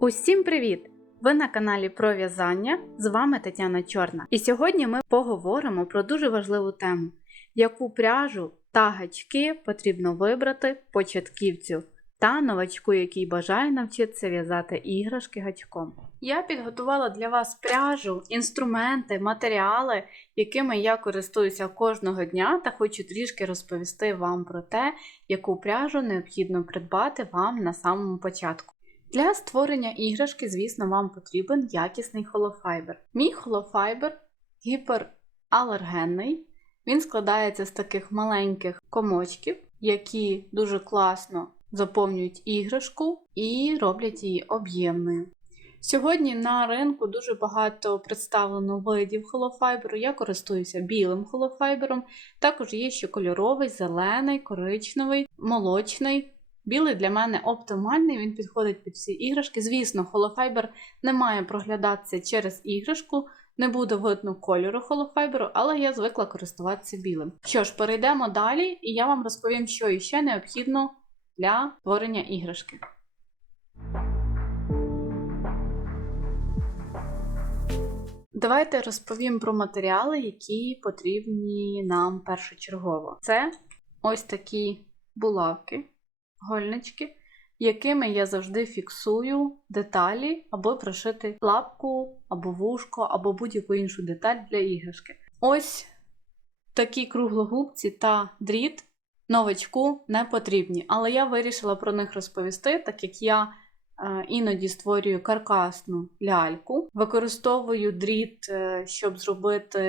Усім привіт! Ви на каналі про в'язання. З вами Тетяна Чорна. І сьогодні ми поговоримо про дуже важливу тему, яку пряжу та гачки потрібно вибрати початківцю та новачку, який бажає навчитися в'язати іграшки гачком. Я підготувала для вас пряжу, інструменти, матеріали, якими я користуюся кожного дня, та хочу трішки розповісти вам про те, яку пряжу необхідно придбати вам на самому початку. Для створення іграшки, звісно, вам потрібен якісний холофайбер. Мій холофайбер гіпералергенний. Він складається з таких маленьких комочків, які дуже класно заповнюють іграшку і роблять її об'ємною. Сьогодні на ринку дуже багато представлено видів холофайберу. Я користуюся білим холофайбером, також є ще кольоровий, зелений, коричневий, молочний. Білий для мене оптимальний, він підходить під всі іграшки. Звісно, холофайбер не має проглядатися через іграшку, не буде видно кольору холофайберу, але я звикла користуватися білим. Що ж, перейдемо далі, і я вам розповім, що іще необхідно для створення іграшки. Давайте розповім про матеріали, які потрібні нам першочергово. Це ось такі булавки гольнички, якими я завжди фіксую деталі, аби прошити лапку, або вушко, або будь-яку іншу деталь для іграшки. Ось такі круглогубці та дріт новачку не потрібні, але я вирішила про них розповісти, так як я е, іноді створюю каркасну ляльку, використовую дріт, е, щоб зробити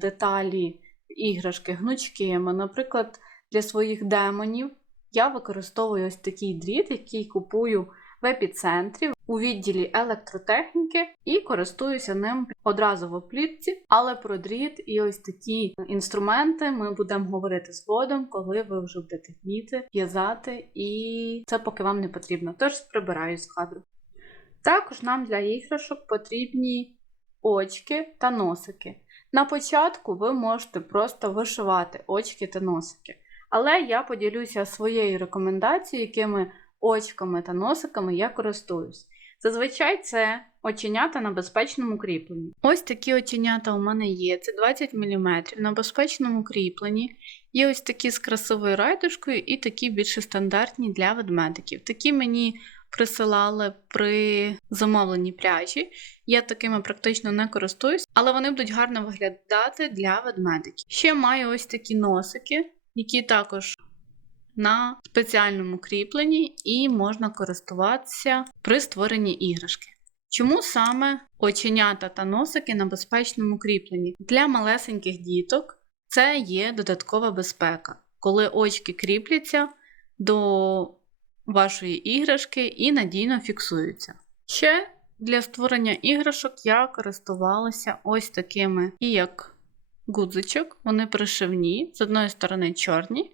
деталі іграшки гнучкими. Наприклад, для своїх демонів я використовую ось такий дріт, який купую в епіцентрі у відділі електротехніки, і користуюся ним одразу в оплітці. Але про дріт і ось такі інструменти ми будемо говорити згодом, коли ви вже будете вміти в'язати, і це поки вам не потрібно. Тож прибираю з кадру. Також нам для іграшок потрібні очки та носики. На початку ви можете просто вишивати очки та носики. Але я поділюся своєю рекомендацією, якими очками та носиками я користуюсь. Зазвичай це оченята на безпечному кріпленні. Ось такі оченята у мене є. Це 20 мм на безпечному кріпленні. Є ось такі з красивою райдушкою і такі більше стандартні для ведмедиків. Такі мені присилали при замовленні пряжі. Я такими практично не користуюсь, але вони будуть гарно виглядати для ведмедиків. Ще маю ось такі носики які також на спеціальному кріпленні і можна користуватися при створенні іграшки. Чому саме оченята та носики на безпечному кріпленні? Для малесеньких діток це є додаткова безпека, коли очки кріпляться до вашої іграшки і надійно фіксуються. Ще для створення іграшок я користувалася ось такими як гудзичок, вони пришивні, з одної сторони чорні,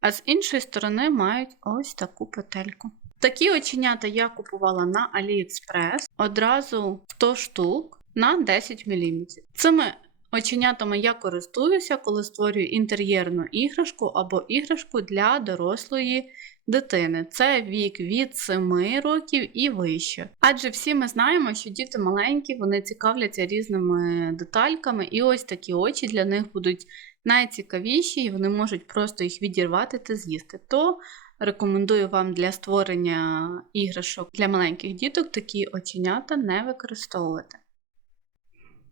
а з іншої сторони мають ось таку петельку. Такі оченята я купувала на AliExpress одразу 100 штук на 10 мм. Цими оченятами я користуюся, коли створюю інтер'єрну іграшку або іграшку для дорослої дитини. Це вік від 7 років і вище. Адже всі ми знаємо, що діти маленькі, вони цікавляться різними детальками, і ось такі очі для них будуть найцікавіші, і вони можуть просто їх відірвати та з'їсти. То рекомендую вам для створення іграшок для маленьких діток такі оченята не використовувати.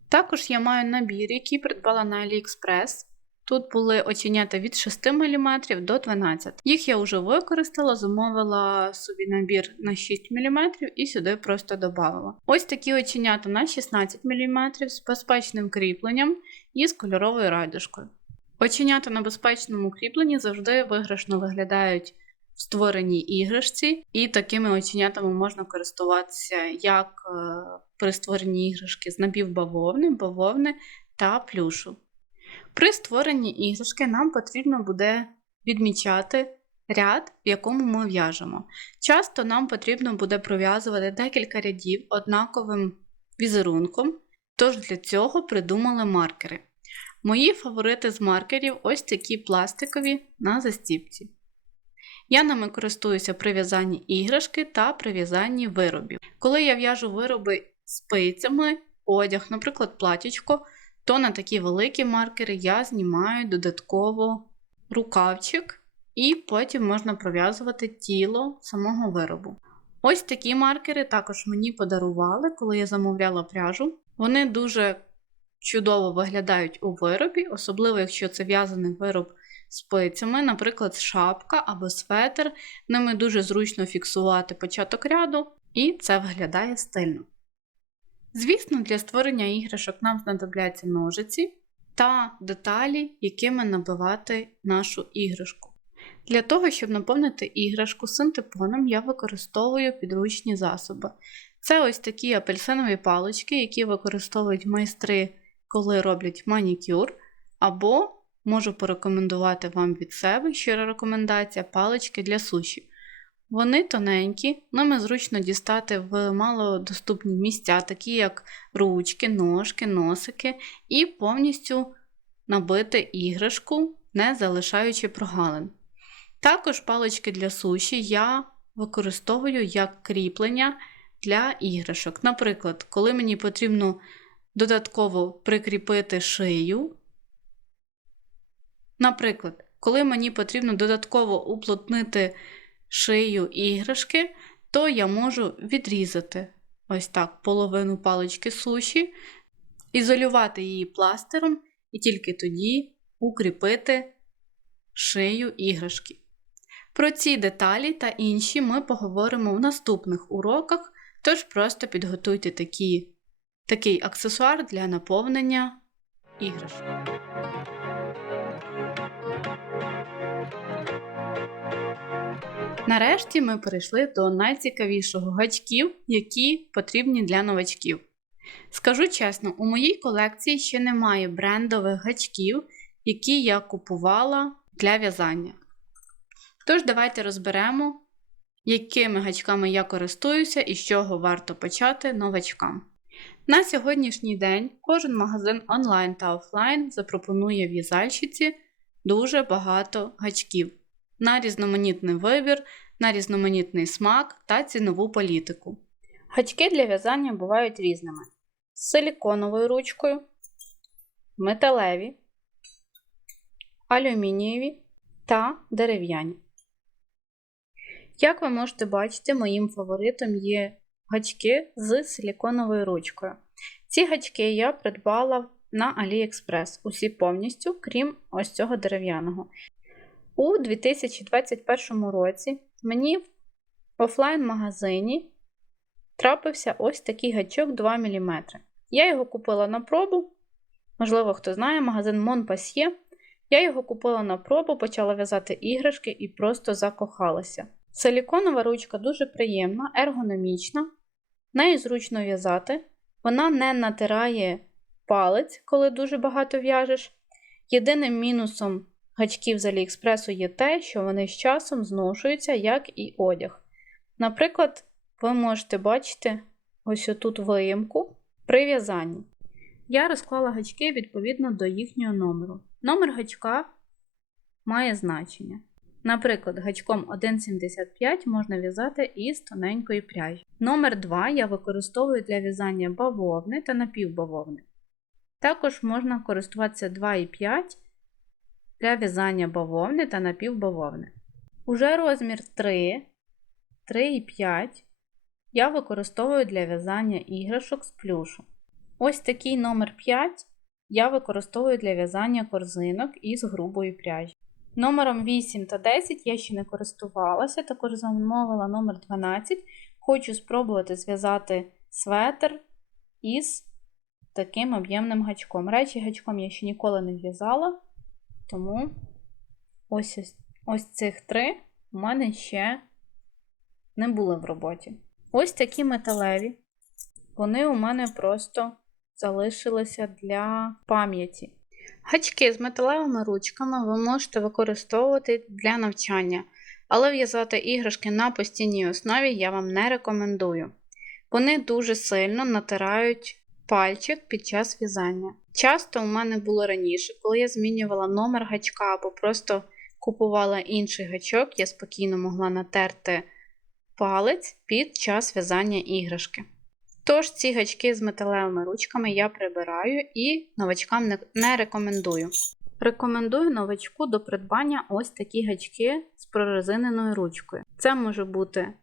Також я маю набір, який придбала на AliExpress. Тут були оченята від 6 мм до 12 Їх я вже використала, замовила собі набір на 6 мм і сюди просто додала. Ось такі оченята на 16 мм з безпечним кріпленням і з кольоровою райдушкою. Оченята на безпечному кріпленні завжди виграшно виглядають в створеній іграшці, і такими оченятами можна користуватися як е, при створенні іграшки з напівбавовни, бавовни та плюшу. При створенні іграшки нам потрібно буде відмічати ряд, в якому ми в'яжемо. Часто нам потрібно буде пров'язувати декілька рядів однаковим візерунком, тож для цього придумали маркери. Мої фаворити з маркерів ось такі пластикові на застіпці. Я ними користуюся при в'язанні іграшки та при в'язанні виробів. Коли я в'яжу вироби спицями, одяг, наприклад, платічко, то на такі великі маркери я знімаю додатково рукавчик, і потім можна пров'язувати тіло самого виробу. Ось такі маркери також мені подарували, коли я замовляла пряжу. Вони дуже чудово виглядають у виробі, особливо якщо це в'язаний вироб спицями, наприклад, шапка або светр. Ними дуже зручно фіксувати початок ряду, і це виглядає стильно. Звісно, для створення іграшок нам знадобляться ножиці та деталі, якими набивати нашу іграшку. Для того, щоб наповнити іграшку синтепоном, я використовую підручні засоби. Це ось такі апельсинові палички, які використовують майстри, коли роблять манікюр, або можу порекомендувати вам від себе щира рекомендація палички для суші. Вони тоненькі, ними зручно дістати в малодоступні місця, такі як ручки, ножки, носики, і повністю набити іграшку, не залишаючи прогалин. Також палички для суші я використовую як кріплення для іграшок. Наприклад, коли мені потрібно додатково прикріпити шию. Наприклад, коли мені потрібно додатково уплотнити шию іграшки, то я можу відрізати ось так половину палички суші, ізолювати її пластером і тільки тоді укріпити шию іграшки. Про ці деталі та інші ми поговоримо в наступних уроках, тож просто підготуйте такі, такий аксесуар для наповнення іграшок. Нарешті ми перейшли до найцікавішого гачків, які потрібні для новачків. Скажу чесно, у моїй колекції ще немає брендових гачків, які я купувала для в'язання. Тож, давайте розберемо, якими гачками я користуюся і з чого варто почати новачкам. На сьогоднішній день кожен магазин онлайн та офлайн запропонує в'язальщиці дуже багато гачків на різноманітний вибір, на різноманітний смак та цінову політику. Гачки для в'язання бувають різними: з силіконовою ручкою, металеві, алюмінієві та дерев'яні. Як ви можете бачити, моїм фаворитом є гачки з силіконовою ручкою. Ці гачки я придбала на AliExpress, усі повністю, крім ось цього дерев'яного. У 2021 році мені в офлайн-магазині трапився ось такий гачок 2 мм. Я його купила на пробу. Можливо, хто знає, магазин Монпасьє. Я його купила на пробу, почала в'язати іграшки і просто закохалася. Силіконова ручка дуже приємна, ергономічна, нею зручно в'язати, вона не натирає палець, коли дуже багато в'яжеш. Єдиним мінусом гачків з Аліекспресу є те, що вони з часом зношуються, як і одяг. Наприклад, ви можете бачити ось отут виємку при в'язанні. Я розклала гачки відповідно до їхнього номеру. Номер гачка має значення. Наприклад, гачком 1,75 можна в'язати із тоненької пряжі. Номер 2 я використовую для в'язання бавовни та напівбавовни. Також можна користуватися 2,5 для в'язання бавовни та напівбавовни. Уже розмір 3, 3,5 я використовую для в'язання іграшок з плюшу. Ось такий номер 5 я використовую для в'язання корзинок із грубої пряжі. Номером 8 та 10 я ще не користувалася, також замовила номер 12. Хочу спробувати зв'язати светр із таким об'ємним гачком. Речі, гачком я ще ніколи не в'язала, тому ось, ось, цих три у мене ще не були в роботі. Ось такі металеві. Вони у мене просто залишилися для пам'яті. Гачки з металевими ручками ви можете використовувати для навчання, але в'язати іграшки на постійній основі я вам не рекомендую. Вони дуже сильно натирають пальчик під час в'язання. Часто у мене було раніше, коли я змінювала номер гачка або просто купувала інший гачок, я спокійно могла натерти палець під час в'язання іграшки. Тож ці гачки з металевими ручками я прибираю і новачкам не, рекомендую. Рекомендую новачку до придбання ось такі гачки з прорезиненою ручкою. Це може бути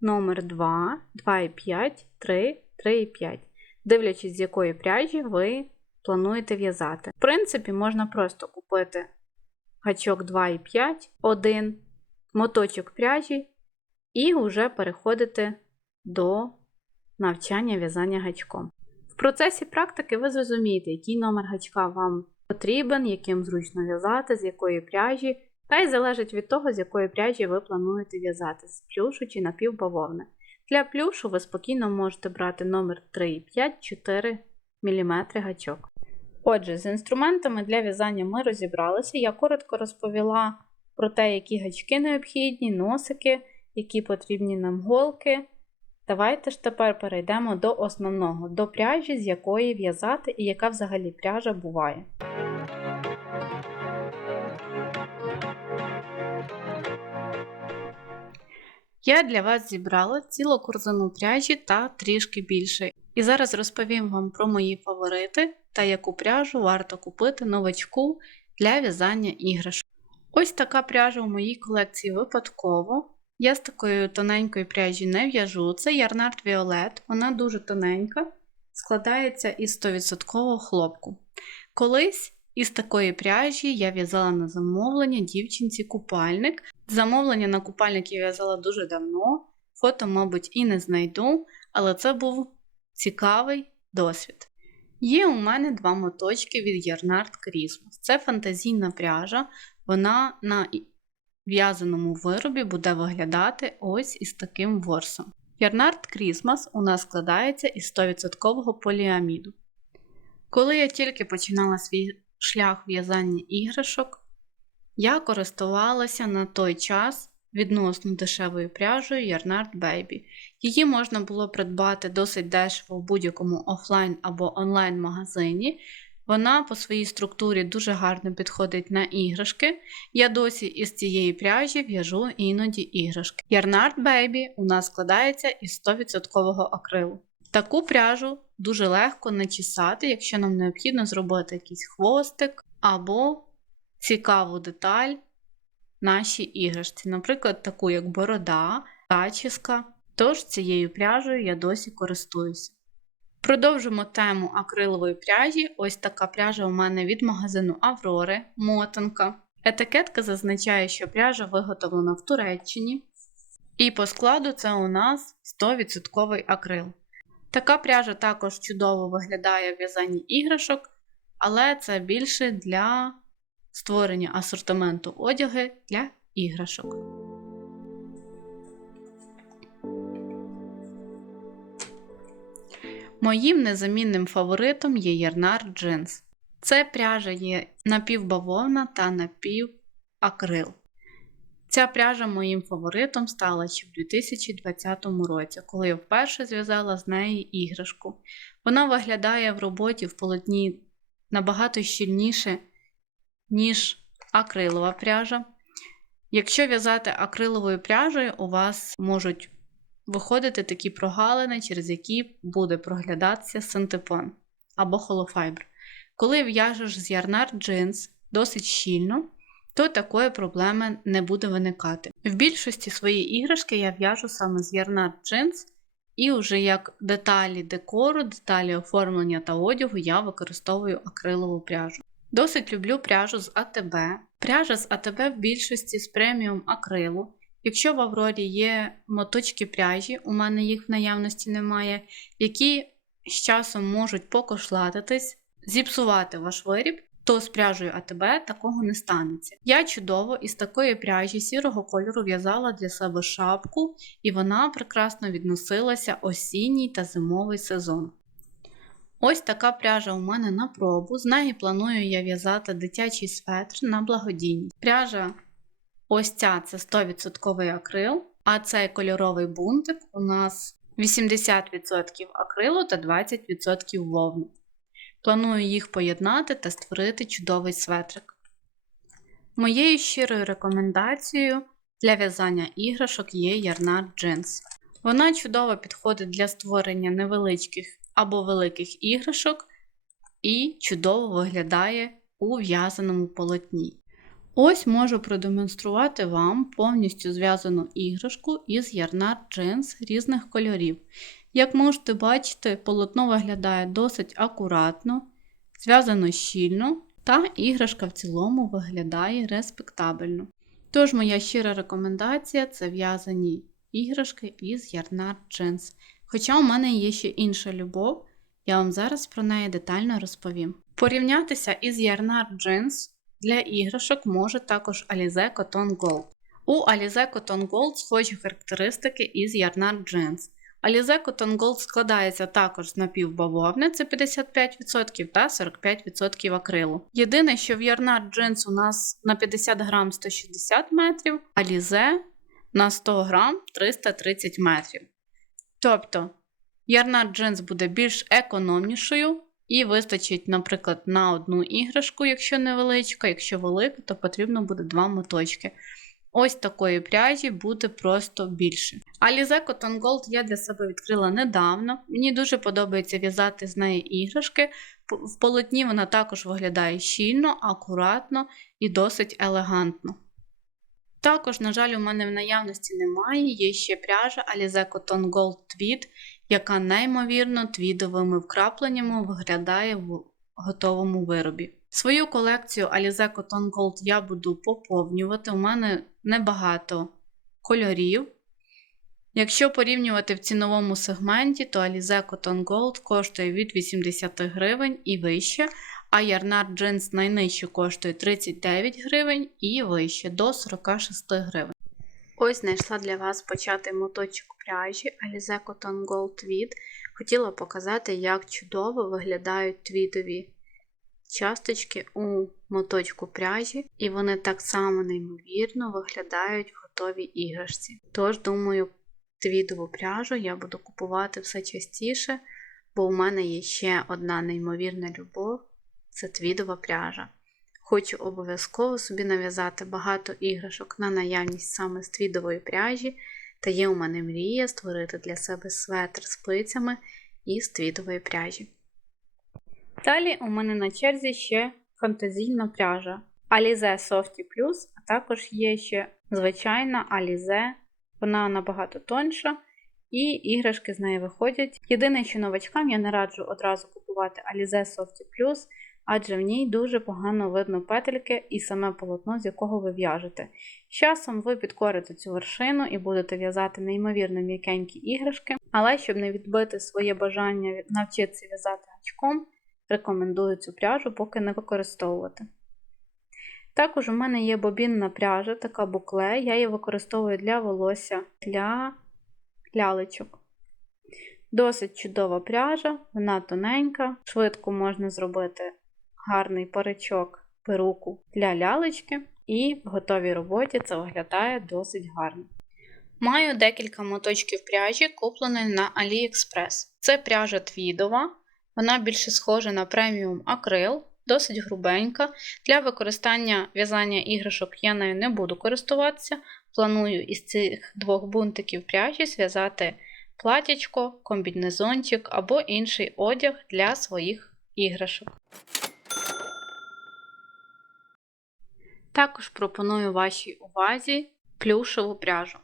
номер 2, 2,5, 3, 3,5, дивлячись, з якої пряжі ви плануєте в'язати. В принципі, можна просто купити гачок 2,5, один моточок пряжі і вже переходити до навчання в'язання гачком. В процесі практики ви зрозумієте, який номер гачка вам потрібен, яким зручно в'язати, з якої пряжі, та й залежить від того, з якої пряжі ви плануєте в'язати, з плюшу чи напівбавовни. Для плюшу ви спокійно можете брати номер 3,5-4 мм гачок. Отже, з інструментами для в'язання ми розібралися. Я коротко розповіла про те, які гачки необхідні, носики, які потрібні нам голки. Давайте ж тепер перейдемо до основного, до пряжі, з якої в'язати і яка взагалі пряжа буває. Я для вас зібрала цілу корзину пряжі та трішки більше. І зараз розповім вам про мої фаворити та яку пряжу варто купити новачку для в'язання іграшок. Ось така пряжа у моїй колекції випадково. Я з такої тоненької пряжі не в'яжу. Це Ярнард Violet, вона дуже тоненька, складається із 100% хлопку. Колись із такої пряжі я в'язала на замовлення дівчинці купальник. Замовлення на купальник я в'язала дуже давно, фото, мабуть, і не знайду, але це був цікавий досвід. Є у мене два моточки від Yarnard Christmas. Це фантазійна пряжа, вона на в'язаному виробі буде виглядати ось із таким ворсом. Yarnard Christmas у нас складається із 100% поліаміду. Коли я тільки починала свій шлях в'язання іграшок, я користувалася на той час відносно дешевою пряжею Yarnard Baby. Її можна було придбати досить дешево в будь-якому офлайн або онлайн-магазині. Вона по своїй структурі дуже гарно підходить на іграшки. Я досі із цієї пряжі в'яжу іноді іграшки. Yarnard Baby у нас складається із 100% акрилу. Таку пряжу дуже легко начісати, якщо нам необхідно зробити якийсь хвостик або цікаву деталь нашій іграшці, наприклад, таку як борода, зачіска. Тож цією пряжею я досі користуюся. Продовжимо тему акрилової пряжі. Ось така пряжа у мене від магазину Аврори, мотанка. Етикетка зазначає, що пряжа виготовлена в Туреччині. І по складу це у нас 100% акрил. Така пряжа також чудово виглядає в в'язанні іграшок, але це більше для створення асортименту одяги для іграшок. Моїм незамінним фаворитом є Ярнар Джинс. Це пряжа є напівбавовна та напівакрил. Ця пряжа моїм фаворитом стала ще в 2020 році, коли я вперше зв'язала з неї іграшку. Вона виглядає в роботі в полотні набагато щільніше, ніж акрилова пряжа. Якщо в'язати акриловою пряжею, у вас можуть виходити такі прогалини, через які буде проглядатися синтепон або холофайбр. Коли в'яжеш з ярнар джинс досить щільно, то такої проблеми не буде виникати. В більшості своєї іграшки я в'яжу саме з ярнар джинс, і вже як деталі декору, деталі оформлення та одягу я використовую акрилову пряжу. Досить люблю пряжу з АТБ. Пряжа з АТБ в більшості з преміум акрилу. Якщо в Аврорі є моточки пряжі, у мене їх в наявності немає, які з часом можуть покошлатитись, зіпсувати ваш виріб, то з пряжею АТБ такого не станеться. Я чудово із такої пряжі сірого кольору в'язала для себе шапку, і вона прекрасно відносилася осінній та зимовий сезон. Ось така пряжа у мене на пробу. З неї планую я в'язати дитячий светр на благодійність. Пряжа ось ця це 100% акрил, а цей кольоровий бунтик у нас 80% акрилу та 20% вовни. Планую їх поєднати та створити чудовий светрик. Моєю щирою рекомендацією для в'язання іграшок є Ярнард Jeans. Вона чудово підходить для створення невеличких або великих іграшок і чудово виглядає у в'язаному полотні. Ось можу продемонструвати вам повністю зв'язану іграшку із Ярнард Jeans різних кольорів. Як можете бачити, полотно виглядає досить акуратно, зв'язано щільно, та іграшка в цілому виглядає респектабельно. Тож, моя щира рекомендація це в'язані іграшки із Ярнард Jeans. Хоча у мене є ще інша любов, я вам зараз про неї детально розповім. Порівнятися із Yarnard Jeans для іграшок може також Alize Cotton Gold. У Alize Cotton Gold схожі характеристики із Yarnard Jeans. Alize Cotton Gold складається також з напівбавовни, це 55% та 45% акрилу. Єдине, що в Yarnard Jeans у нас на 50 грам 160 метрів, а Alize на 100 грам 330 метрів. Тобто Ярнард джинс буде більш економнішою і вистачить, наприклад, на одну іграшку, якщо невеличка, якщо велика, то потрібно буде два моточки. Ось такої пряжі буде просто більше. Alize Cotton Gold я для себе відкрила недавно. Мені дуже подобається в'язати з неї іграшки. В полотні вона також виглядає щільно, акуратно і досить елегантно. Також, на жаль, у мене в наявності немає, є ще пряжа Alize Cotton Gold Tweed, яка неймовірно твідовими вкрапленнями виглядає в готовому виробі. Свою колекцію Alize Cotton Gold я буду поповнювати. У мене небагато кольорів. Якщо порівнювати в ціновому сегменті, то Alize Cotton Gold коштує від 80 гривень і вище, а Yarnard Jeans найнижче коштує 39 гривень і вище до 46 гривень. Ось знайшла для вас початий моточок пряжі Alize Cotton Gold Tweed. Хотіла показати, як чудово виглядають твідові часточки у моточку пряжі, і вони так само неймовірно виглядають в готовій іграшці. Тож, думаю, твідову пряжу я буду купувати все частіше, бо у мене є ще одна неймовірна любов це твідова пряжа. Хочу обов'язково собі нав'язати багато іграшок на наявність саме з твідової пряжі, та є у мене мрія створити для себе светр з плицями із твідової пряжі. Далі у мене на черзі ще фантазійна пряжа Alize Softy Plus, а також є ще звичайна Alize, вона набагато тонша, і іграшки з неї виходять. Єдине, що новачкам я не раджу одразу купувати Alize Softy Plus адже в ній дуже погано видно петельки і саме полотно, з якого ви в'яжете. З часом ви підкорите цю вершину і будете в'язати неймовірно м'якенькі іграшки, але щоб не відбити своє бажання навчитися в'язати гачком, рекомендую цю пряжу поки не використовувати. Також у мене є бобінна пряжа, така букле, я її використовую для волосся, для лялечок. Досить чудова пряжа, вона тоненька, швидко можна зробити гарний паричок перуку для лялечки, і в готовій роботі це виглядає досить гарно. Маю декілька моточків пряжі, купленої на AliExpress. Це пряжа твідова, вона більше схожа на преміум акрил, досить грубенька. Для використання в'язання іграшок я нею не буду користуватися. Планую із цих двох бунтиків пряжі зв'язати платячко, комбінезончик або інший одяг для своїх іграшок. Також пропоную вашій увазі плюшеву пряжу.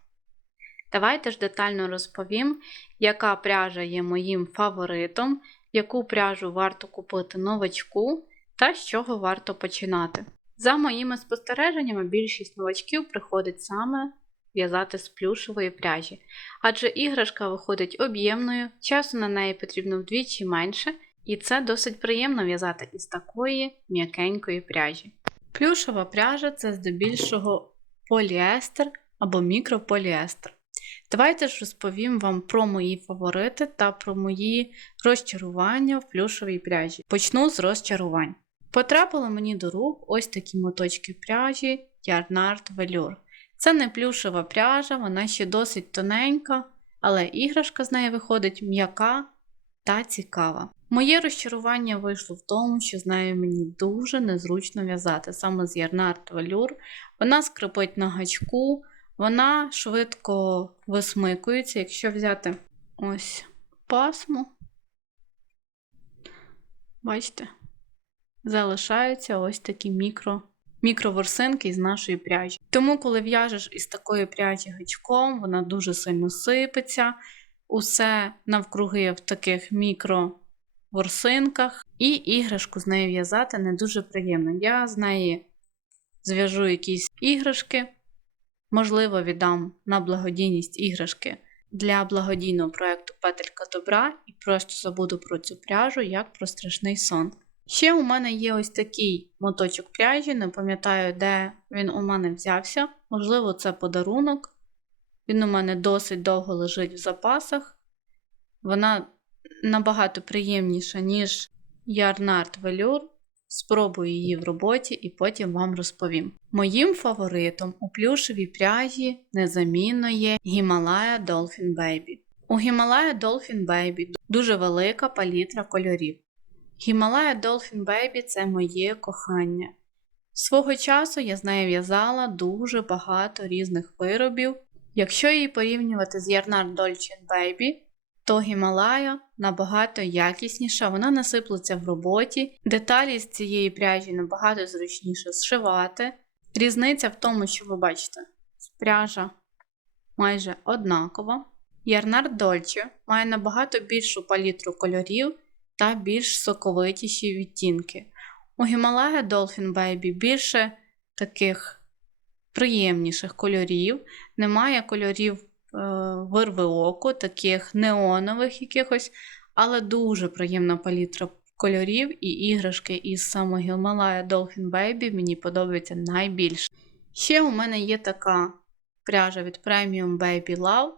Давайте ж детально розповім, яка пряжа є моїм фаворитом, яку пряжу варто купити новачку та з чого варто починати. За моїми спостереженнями, більшість новачків приходить саме в'язати з плюшевої пряжі, адже іграшка виходить об'ємною, часу на неї потрібно вдвічі менше, і це досить приємно в'язати із такої м'якенької пряжі. Плюшова пряжа це здебільшого поліестер або мікрополіестер. Давайте ж розповім вам про мої фаворити та про мої розчарування в плюшовій пряжі. Почну з розчарувань. Потрапили мені до рук ось такі моточки пряжі Yarnard Velour. Це не плюшова пряжа, вона ще досить тоненька, але іграшка з неї виходить м'яка та цікава. Моє розчарування вийшло в тому, що з нею мені дуже незручно в'язати. Саме з Ярнард Велюр. Вона скрипить на гачку, вона швидко висмикується, якщо взяти ось пасму. Бачите, залишаються ось такі мікро, мікроворсинки із нашої пряжі. Тому, коли в'яжеш із такої пряжі гачком, вона дуже сильно сипеться, усе навкруги в таких мікроворсинках, і іграшку з нею в'язати не дуже приємно. Я з неї зв'яжу якісь іграшки, можливо, віддам на благодійність іграшки для благодійного проєкту Петелька добра і просто забуду про цю пряжу як про страшний сон. Ще у мене є ось такий моточок пряжі, не пам'ятаю, де він у мене взявся. Можливо, це подарунок. Він у мене досить довго лежить в запасах. Вона набагато приємніша, ніж Ярнард Velour. Спробую її в роботі і потім вам розповім. Моїм фаворитом у плюшевій пряжі незамінно є Himalaya Dolphin Baby. У Himalaya Dolphin Baby дуже велика палітра кольорів. Himalaya Dolphin Baby це моє кохання. Свого часу я з нею в'язала дуже багато різних виробів. Якщо її порівнювати з Yarnard Dolphin Baby, то Гімалая набагато якісніша, вона насиплеться в роботі. Деталі з цієї пряжі набагато зручніше зшивати. Різниця в тому, що ви бачите, пряжа майже однакова. Ярнард Dolce має набагато більшу палітру кольорів та більш соковитіші відтінки. У Himalaya Dolphin Baby більше таких приємніших кольорів, немає кольорів вирви оку, таких неонових якихось, але дуже приємна палітра кольорів і іграшки із самого Himalaya Dolphin Baby мені подобаються найбільше. Ще у мене є така пряжа від Premium Baby Love.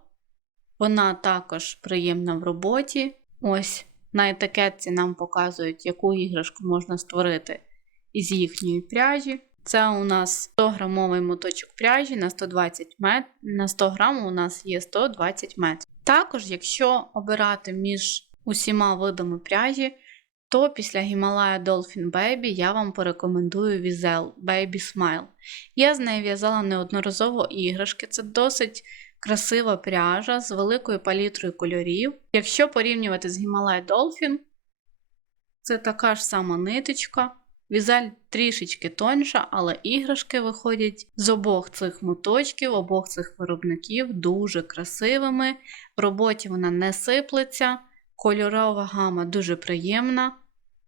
Вона також приємна в роботі. Ось на етикетці нам показують, яку іграшку можна створити із їхньої пряжі. Це у нас 100 грамовий моточок пряжі на 120 мет... на 100 грам у нас є 120 метрів. Також, якщо обирати між усіма видами пряжі, то після Himalaya Dolphin Baby я вам порекомендую Vizel Baby Smile. Я з нею в'язала неодноразово іграшки, це досить красива пряжа з великою палітрою кольорів. Якщо порівнювати з Himalaya Dolphin, це така ж сама ниточка. Візаль трішечки тоньша, але іграшки виходять з обох цих моточків, обох цих виробників дуже красивими. В роботі вона не сиплеться, кольорова гама дуже приємна.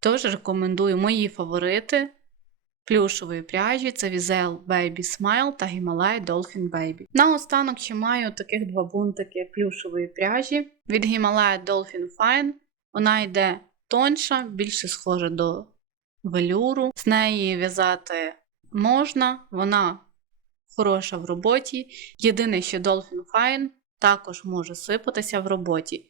Тож рекомендую мої фаворити плюшової пряжі це Vizel Baby Smile та Himalaya Dolphin Baby. Наостанок ще маю таких два бунтики плюшової пряжі. Від Himalaya Dolphin Fine вона йде тонша, більше схожа до велюру. З неї в'язати можна, вона хороша в роботі. Єдине, що Dolphin Fine також може сипатися в роботі.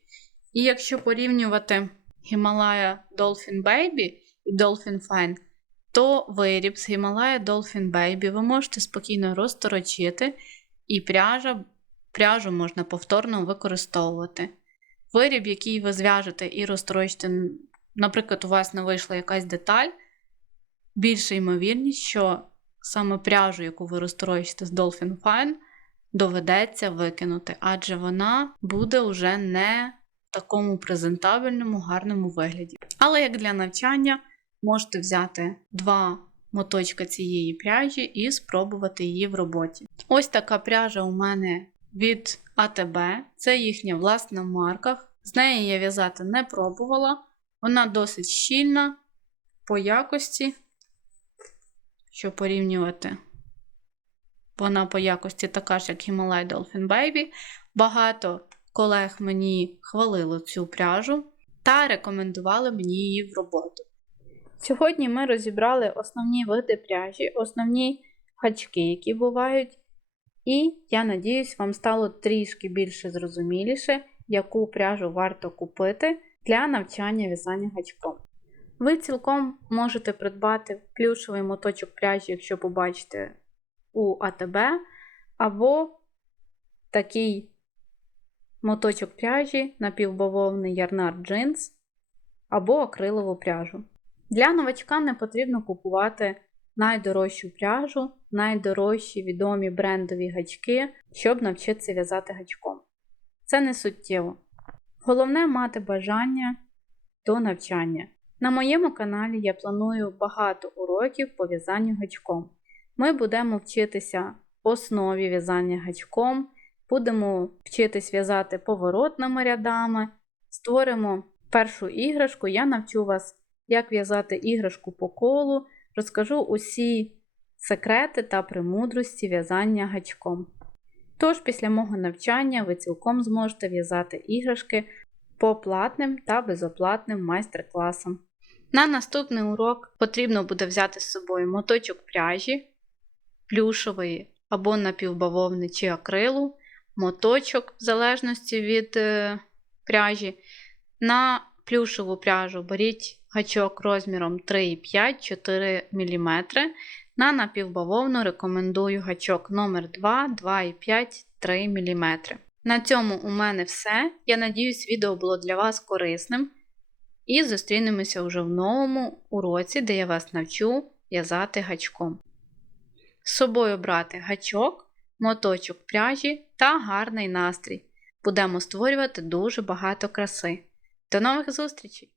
І якщо порівнювати Himalaya Dolphin Baby і Dolphin Fine, то виріб з Himalaya Dolphin Baby ви можете спокійно розторочити, і пряжа, пряжу можна повторно використовувати. Виріб, який ви зв'яжете і розторочите, наприклад, у вас не вийшла якась деталь, більша ймовірність, що саме пряжу, яку ви розторочите з Dolphin Fine, доведеться викинути, адже вона буде вже не в такому презентабельному, гарному вигляді. Але як для навчання, можете взяти два моточка цієї пряжі і спробувати її в роботі. Ось така пряжа у мене від АТБ, це їхня власна марка. З неї я в'язати не пробувала. Вона досить щільна по якості що порівнювати. Вона по якості така ж, як Himalaya Dolphin Baby. Багато колег мені хвалило цю пряжу та рекомендували мені її в роботу. Сьогодні ми розібрали основні види пряжі, основні гачки, які бувають. І я надіюсь, вам стало трішки більше зрозуміліше, яку пряжу варто купити для навчання в'язання гачком. Ви цілком можете придбати плюшовий моточок пряжі, якщо побачите у АТБ, або такий моточок пряжі напівбавовний ярнар джинс, або акрилову пряжу. Для новачка не потрібно купувати найдорожчу пряжу, найдорожчі відомі брендові гачки, щоб навчитися в'язати гачком. Це не суттєво. Головне мати бажання до навчання. На моєму каналі я планую багато уроків по в'язанню гачком. Ми будемо вчитися основі в'язання гачком, будемо вчитись в'язати поворотними рядами, створимо першу іграшку, я навчу вас, як в'язати іграшку по колу, розкажу усі секрети та премудрості в'язання гачком. Тож, після мого навчання ви цілком зможете в'язати іграшки по платним та безоплатним майстер-класам. На наступний урок потрібно буде взяти з собою моточок пряжі, плюшової або напівбавовни чи акрилу, моточок, в залежності від е, пряжі. На плюшову пряжу беріть гачок розміром 3,5-4 мм. На напівбавовну рекомендую гачок номер 2 2,5 3 мм. На цьому у мене все. Я надіюсь, відео було для вас корисним. І зустрінемося уже в новому уроці, де я вас навчу в'язати гачком. З собою брати гачок, моточок пряжі та гарний настрій. Будемо створювати дуже багато краси. До нових зустрічей!